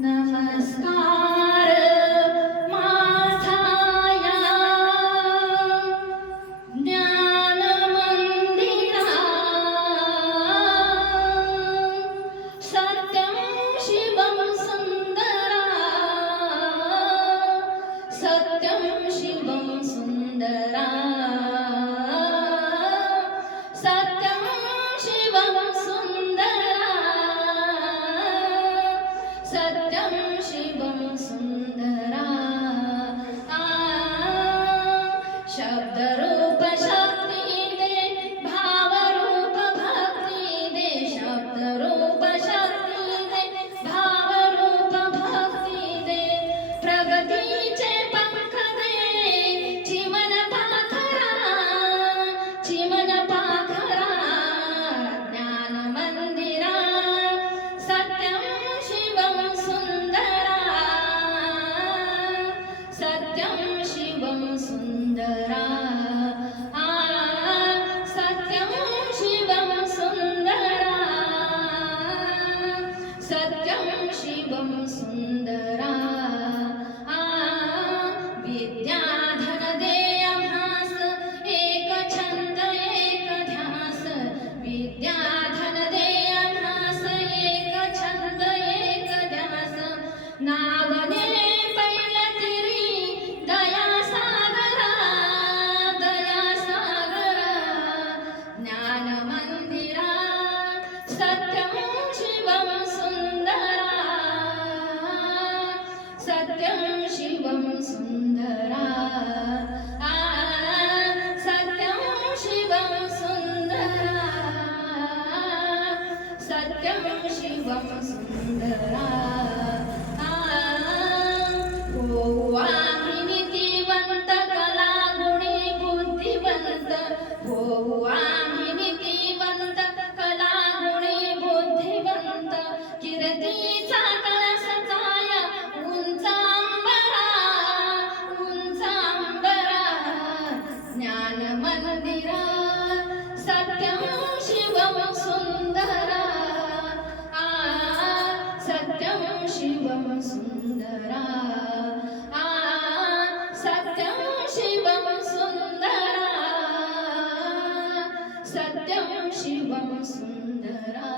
Namaskar. वरदं शिवं सुन्दरा शब्दरो शिवं सुन्दरा सत्यं शिवं सुन्दरा सत्यं शिवं सुन्दरा भोवानि नीतिवन्त कला गुणी बुद्धिवन्त भोवा शिवं सुन्दरा सत्यं शिवं सुन्दरा सत्यं शिवं सुन्दरा